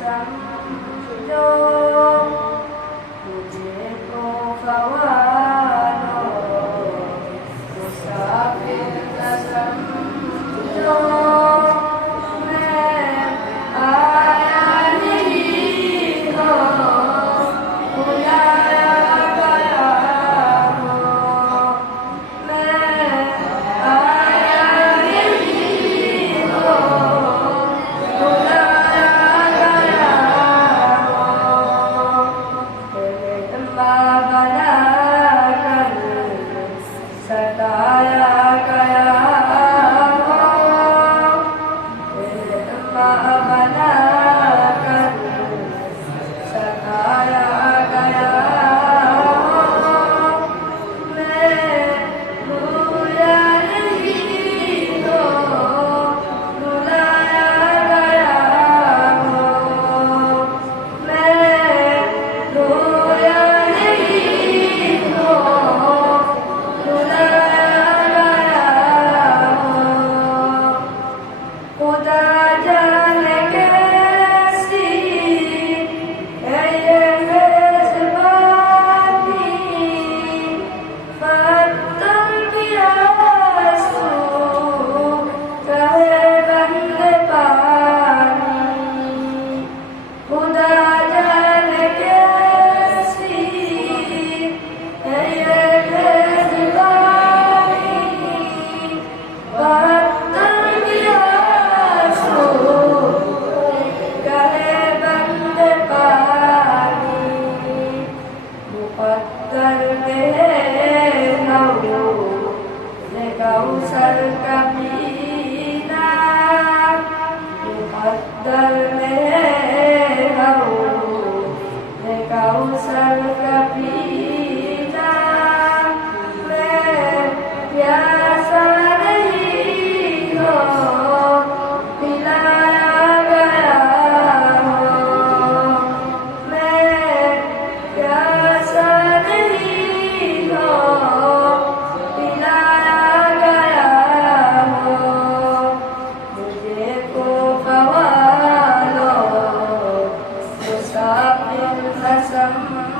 สัมพุทโธ Sataya Salta. Thank you.